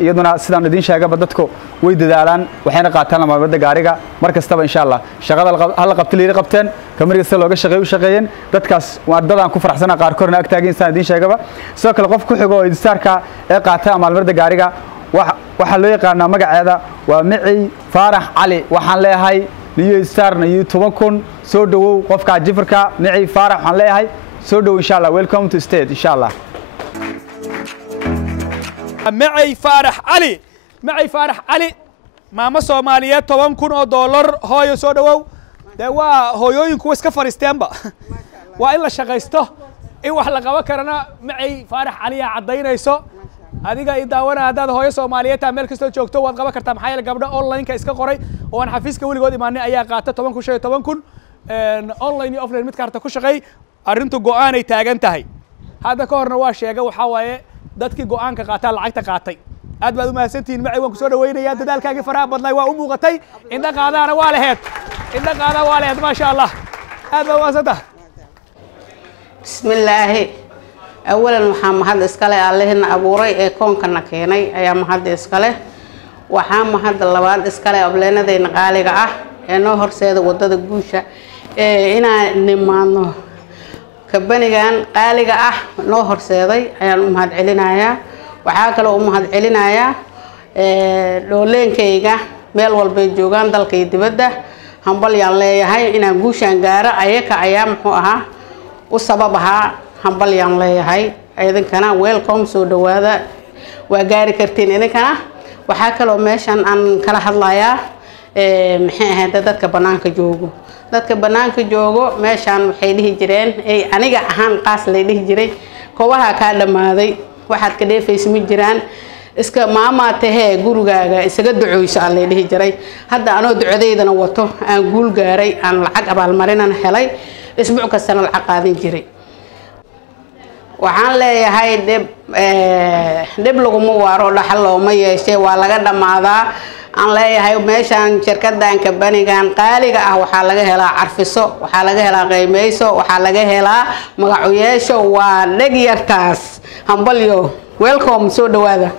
iyaduna sidaan idin sheegaba dadku way dadaalaan waxayna qaataan lamada gaariga markastaba insha Allah shaqada hal qabti leeyahay qabteen kamariga si looga shaqeeyo shaqeeyeen dadkaas waa dadaan ku faraxsana qaar korna ag taagin sidaan idin sheegaba sidoo kale qof ku xigo oo istaarka ee qaata maalmarda gaariga waxa loo yaqaan magaceeda waa Mici Faarax Cali waxaan leeyahay niyo istaarna iyo 10,000 soo dhawow qofka jifarka Mici Faarax waxaan leeyahay soo dhawow insha Allah welcome to state insha Allah معي فارح علي ماما سومالية طبعاً كون $10 هاي سوداو ده هايو ينكو اسكا فريستينبا وإلا شغيسته إيه وحلا قوا كرنا معي فارح علي عدينا يسو هذيك إذا وانا هذا هايو سومالية تعمل كستو جوكتو وقوا كرتام حيل قبل أونلاين كإسكا قري وأنا حفيز كولي قادي ماني أيها قاعدة طبعاً كل شيء طبعاً كون أونلاين أوفلاين متكارتا كل شيء أرنتو جواني تاجن تهي هذا كورنا واش يجا وحواي dadkii go'aanka qaataa lacagta qaatay aad baad u mahadsantiin macay waan ku soo dhaweynaya dadaalkaaga faraha badnay waa u muuqatay inta qaadana waa laheed ma sha Allah aad baa waasada bismillaah awalan waxaan mahad iskale Allahna abuuray ee koonkana keenay ayaa mahad iskale waxaan mahad labaad iskale ableenadeena qaaliga ah ee noo horseeda wadada guusha ee inaan nimaano kabanigan qaaliga ah noo horseeday ayaan u mahad celinayaa waxa kale oo u mahad celinayaa dhooleenkayga meel walba joogan dalka dibadda hambal yaan leeyahay inaan guushan gaaro ayaka ayaa muxuu ahaa u sababaha hambal yaan leeyahay idinkana welcome soo dhawaada waa gaari kartiin idinkana waxa kale oo meeshan aan kala hadlayaa maxay ahayd dadka banaanka joogo dadka banaanka joogo meeshan waxay dhihi jireen ay aniga ahaan qaas la dhihi jiray koobaha ka dhamaaday waxaad ka dheefaysan jiraan iska maama tahay gurigaaga isaga duceyso alla dhihi jiray hadda anoo ducadeydana wato aan guul gaaray aan lacag abaal marinan helay isbuuc kasta lacag qaadin jiray waxaan leeyahay dib lagu ma waaro dhaxal looma yeeshay waa laga dhamaadaa aan leeyahay meeshan shirkadan kabanigan qaaliga ah waxa laga helaa carfiso waxa laga helaa qiimeyso waxa laga helaa magac u yeesho waa dhag yartaas hambalyo welcome soo dhawaada